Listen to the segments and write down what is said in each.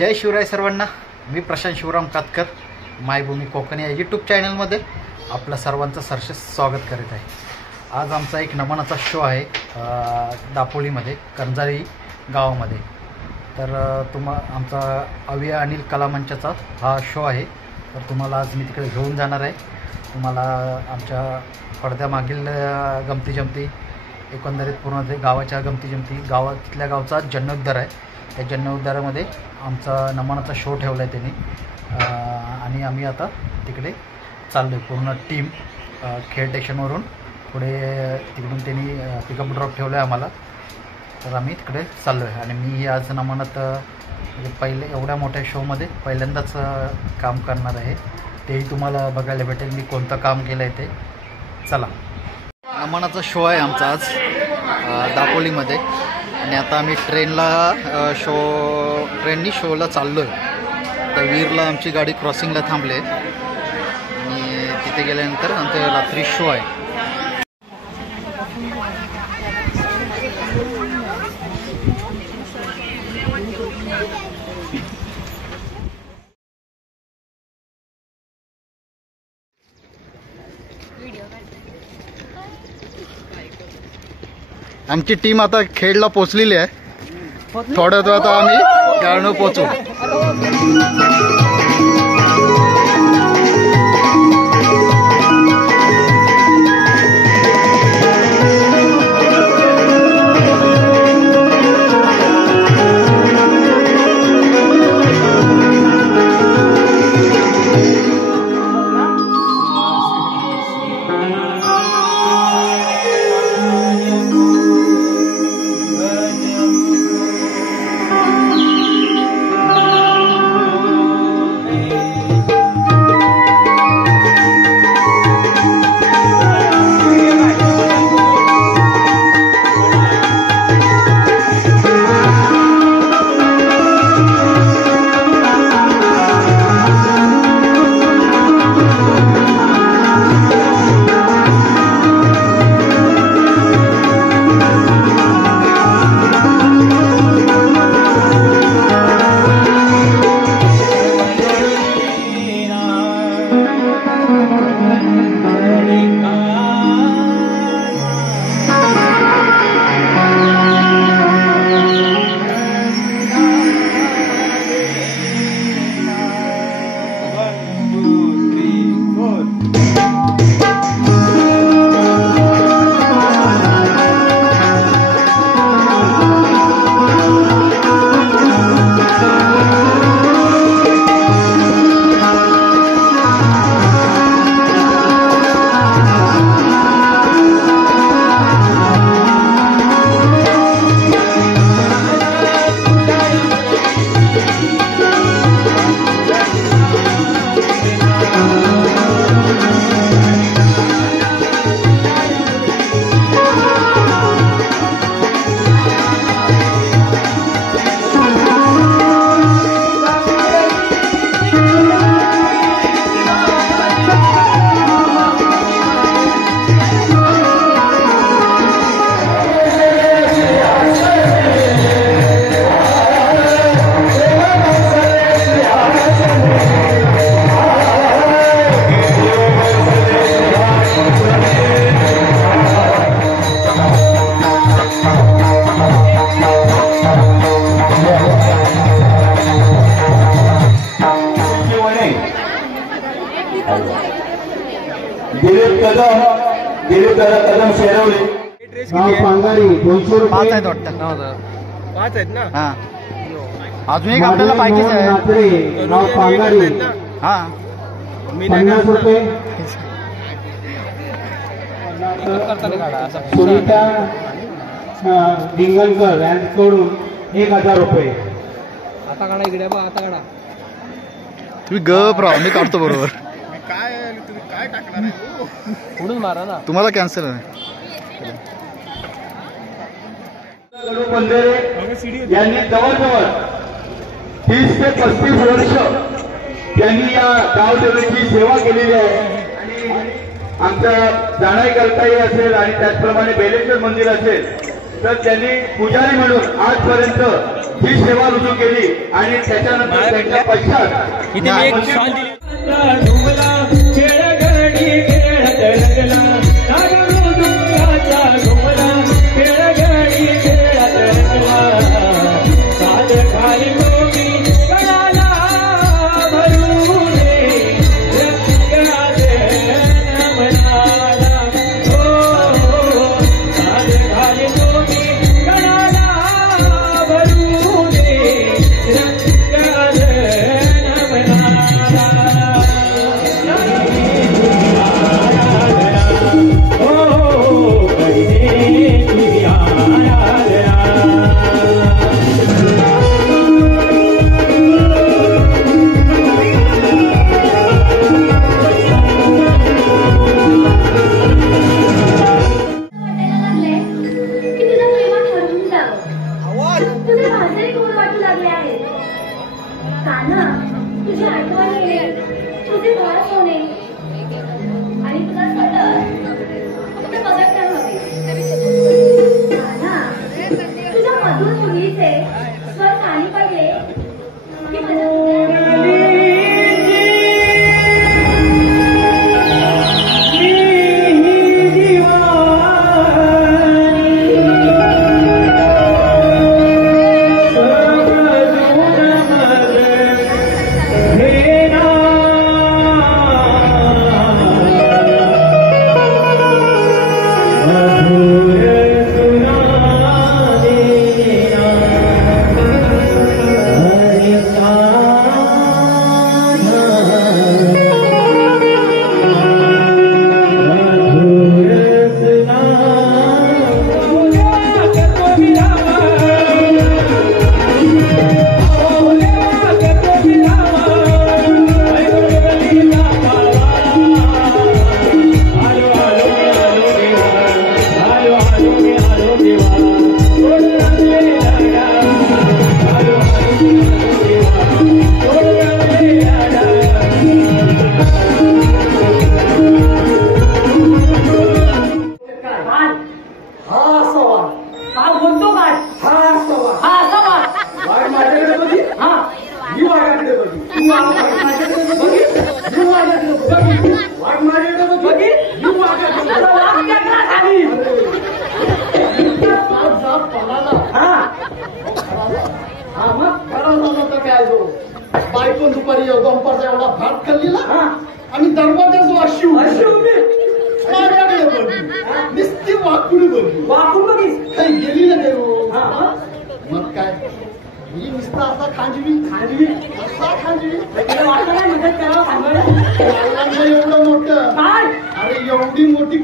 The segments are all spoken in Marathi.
जय शिवराय सर्वांना। मी प्रशांत शिवराम कातकर मायभूमी कोकण या यूट्यूब चॅनलमध्ये आपलं सर्वांचं सहर्ष स्वागत करीत आहे। आज आमचा एक नमनाचा शो आहे दापोलीमध्ये करंजाळी गावामध्ये। तर आमचा अविया अनिल कलामंचाचा हा शो आहे। तर तुम्हाला आज मी तिकडे घेऊन जाणार आहे। तुम्हाला आमच्या पडद्यामागील गमती जमती एकंदरीत पूर्ण ते गावाच्या गमती जमती तिथल्या गावचा जन्नोद्धार आहे। त्या जन्नोद्धारामध्ये आमचा नमनाचा शो ठेवला आहे त्यांनी आणि आम्ही आता तिकडे चाललो आहे पूर्ण टीम। खेळ स्टेशनवरून पुढे तिकडून त्यांनी पिकअप ड्रॉप ठेवलं आहे आम्हाला। तर आम्ही तिकडे चाललो आहे आणि मी आज नमनात म्हणजे पहिले एवढ्या मोठ्या शोमध्ये पहिल्यांदाच काम करणार आहे। तेही तुम्हाला बघायला भेटेल मी कोणतं काम केलं आहे ते। चला, नमनाचा शो आहे आमचा आज दापोलीमध्ये आणि आता आम्ही ट्रेननी शोला चाललो आहे। तर वीरला आमची गाडी क्रॉसिंगला थांबले आणि तिथे गेल्यानंतर आमचा रात्री शो आहे। आमची टीम आता खेडला पोचलेली आहे। थोड्याच वेळात आम्ही खेळणं पोचू। दिलीप कदम शेरवले पांगारी 200 रुपये 5 आहेत वाटतं। 5 आहेत ना। हां, अजून एक आपल्याला पाहिजेच आहे। नाव पांगारी हां, 50 रुपये। सुनीता डिंगणकर यांच्याकडून 1000 रुपये। आता काढा इकडे बा, आता काढा। तुम्ही गप राहा, मी काढतो बरोबर। तुम्ही काय टाकणार आहे? पुढून मारा ना, तुम्हाला कॅन्सल आहे। यांनी जवळजवळ 30 ते 35 वर्ष त्यांनी या गावदेवतेची सेवा केलेली आहे। आमच्या जाणाई करताई असेल आणि त्याचप्रमाणे बेलेश्वर मंदिर असेल तर त्यांनी पुजारी म्हणून आजपर्यंत ही सेवा रुजू केली आणि त्याच्यानंतर त्यांच्या पश्चात इथे मी एक शॉल दिली. बायकोन दुपारी दोनपारचा एवढा भात खाल्लेला आणि दरवाजाच वाशिव माझ्याकडे बघ नुसती वाकुडी बघ काही गेली ना देव मग काय ही नुसता असा खांजवी असा खांजवी एवढं मोठं अरे एवढी मोठी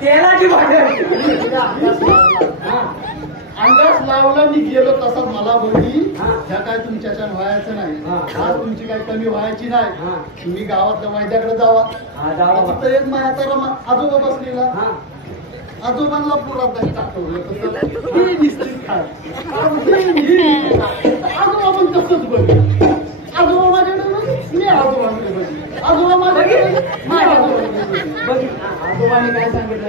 तेलाची बॉटल अंदाज लावला मी गेलो तसा मला बोलली ह्या काय तुमच्याच्या व्हायचं नाही आज तुमची काही कमी व्हायची नाही तुम्ही गावातल्या वैद्याकडे जावा फक्त एक माझ्या आजोबा बसलेला आजोबांना पुरात टाकवलं आजोबा पण तसंच बघ आजोबा माझ्याकडे मी आजोबांकडे बघ आजोबा माझ्याकडे आजोबाने काय सांगितलं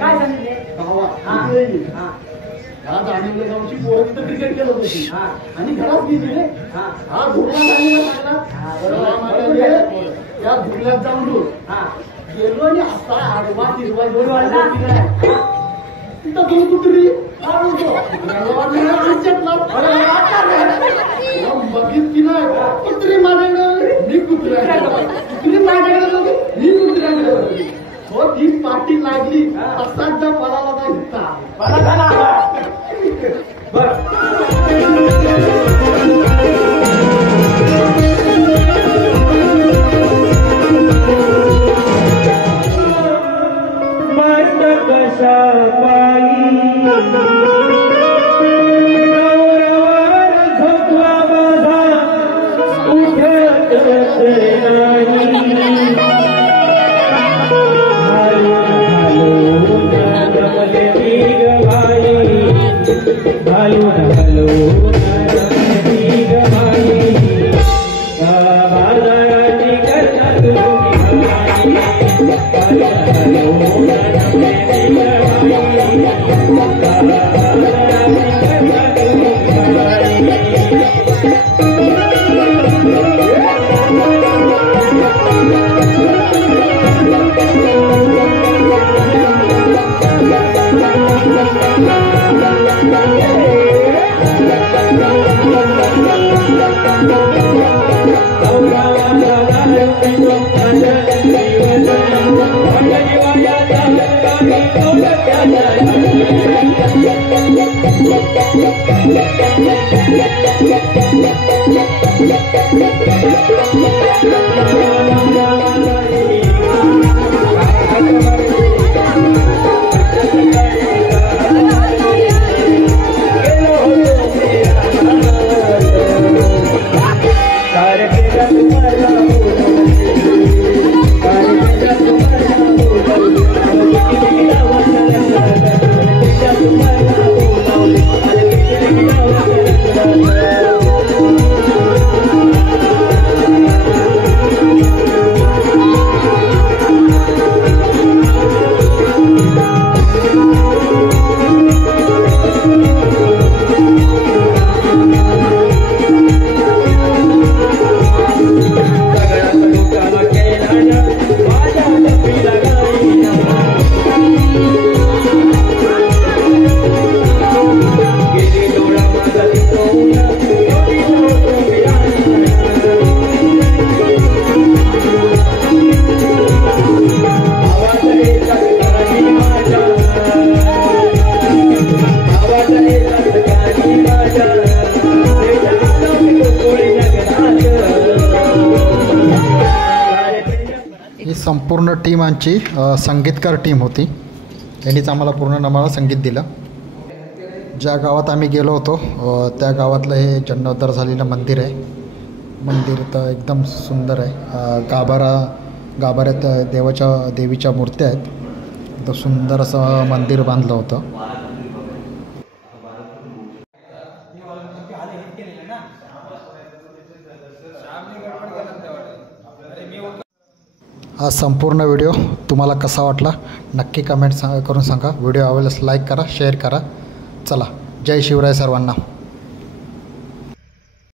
ह्या जाणीवल्या गावची पोरं तिथं क्रिकेट खेळत होती आणि घरात गेली रे हा धुरला झालेला त्या धुरल्यात जाऊन गेलो आणि असा आडवा तिरवा तिथं दोन कुत्री बघित की नाही कुत्री माझ्याकडे मी कुत्री माझ्याकडे मी कुत्र्याकडे हो ती पाठी लागली तसाच जा पळाला नाही भाई ही संपूर्ण टीम आमची संगीतकार टीम होती. यांनीच आम्हाला पूर्ण संगीत दिलं. ज्या गावात आम्ही गेलो होतो त्या गावातलं हे जीर्णोद्धार झालेलं मंदिर आहे. मंदिर तर एकदम सुंदर आहे. गाभाऱ्यात देवीच्या मूर्त्या आहेत. तर सुंदर असं मंदिर बांधलं होतं. हा संपूर्ण व्हिडिओ तुम्हाला कसा वाटला नक्की कमेंट करून सांगा. व्हिडिओ आवडल्यास लाईक करा, शेअर करा. चला, जय शिवराय सर्वांना.